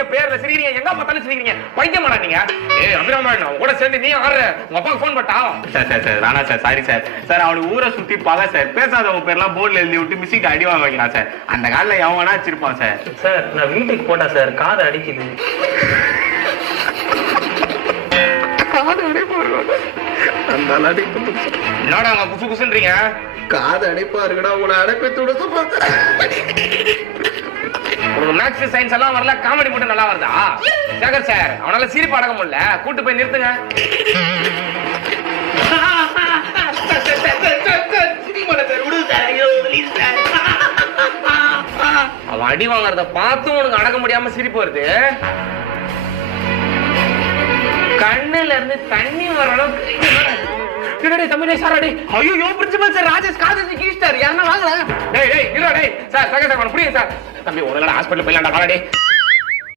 சிரிக்கிறீங்க, பேர்ல சிரிக்கிறீங்க, எங்க பார்த்தாலும் சிரிக்கிறீங்க. பைத்தியமாடா நீங்க? ஏய் அபிராமன், உன் கூட சேர்ந்து நீ ஆடுற. உங்க அப்பாவுக்கு ஃபோன் பண்ணா? சார் வேணா சார், சாரி சார். சார் அவனுக்கு ஊரை சுத்தி பகை சார். பேசாதவங்க பேர்லாம் போர்டில் எழுதி விட்டு மிஸ்ஸிட்டு அடி வாங்க வைக்கிறான் சார். அந்த காலில் எவனா வச்சிருப்பான் சார். சார் நான் வீட்டுக்கு போட்டா சார் காதை அடிக்குது. என்னடா அங்க குசு குசுன்றீங்க? காது அடைப்பா இருக்குடா, உங்களை அடைப்பத்து விட உங்களுக்கு மேக்ஸ் சயின்ஸ் எல்லாம் வரல, காமெடி மட்டும் நல்லா வருதா? சேகர் சார், அவனால சிரிப்பு அடக்க முடியல, கூட்டு போய் நிறுத்துங்க. அவன் அடி வாங்கறத பார்த்தும் உனக்கு அடக்க முடியாம சிரிப்பு வருது. கண்ணுல இருந்து தண்ணி வர அளவுக்கு தமிழே சார் அடி. ஐயோ பிரின்சிபல் சார், ராஜேஷ் காலேஜ் கீஸ்டர் யாரா வாங்கல. டேய் டேய் இல்ல டேய் சார், சேகர் சார் புரியுது சார். தம்பி ஒரு நாள் ஹாஸ்பிடல் போயிடலாம்டா, வாடா டேய்.